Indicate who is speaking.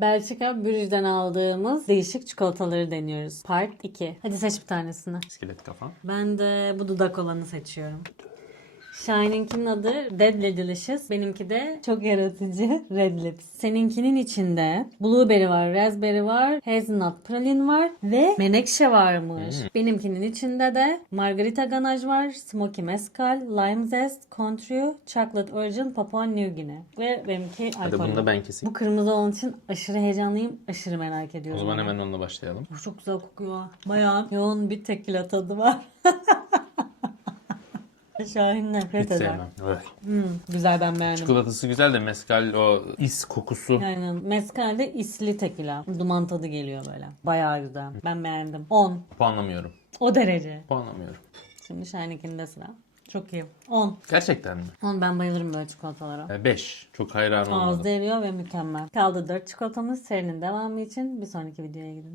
Speaker 1: Belçika Brugge'den aldığımız değişik çikolataları deniyoruz. Part 2. Hadi seç bir tanesini.
Speaker 2: İskelet kafa.
Speaker 1: Ben de bu dudak olanı seçiyorum. Shining'in adı Deadly Delicious. Benimki de çok yaratıcı Red Lips. Seninkinin içinde blueberry var, raspberry var, hazelnut pralin var ve menekşe varmış. Benimkinin içinde de margarita ganaj var, smoky mezcal, lime zest, contru, chocolate origin, Papua New Guinea. Ve benimki
Speaker 2: Hadi
Speaker 1: alkollü.
Speaker 2: bunu da ben keseyim.
Speaker 1: Bu kırmızı olan için aşırı heyecanlıyım, aşırı merak
Speaker 2: O
Speaker 1: ediyorum.
Speaker 2: zaman hemen onunla başlayalım.
Speaker 1: Bu çok güzel kokuyor. Bayağı yoğun bir tekila tadı var. Şahin nefret
Speaker 2: Hiç
Speaker 1: eder.
Speaker 2: sevmem. Öh.
Speaker 1: Hmm, güzel ben beğendim.
Speaker 2: Çikolatası güzel de mezcal o is kokusu.
Speaker 1: Aynen. Mezcal'de isli tekila. Duman tadı geliyor böyle. Bayağı güzel. Ben beğendim. 10.
Speaker 2: Puanlamıyorum.
Speaker 1: O derece.
Speaker 2: Puanlamıyorum.
Speaker 1: Şimdi Shine'ikinde sıra. Çok iyi. 10.
Speaker 2: Gerçekten mi?
Speaker 1: 10 ben bayılırım böyle çikolatalara.
Speaker 2: 5. Çok hayran olmadım.
Speaker 1: Ağızda eriyor ve mükemmel. Kaldı 4 çikolatamız. Serinin devamı için bir sonraki videoya gidin.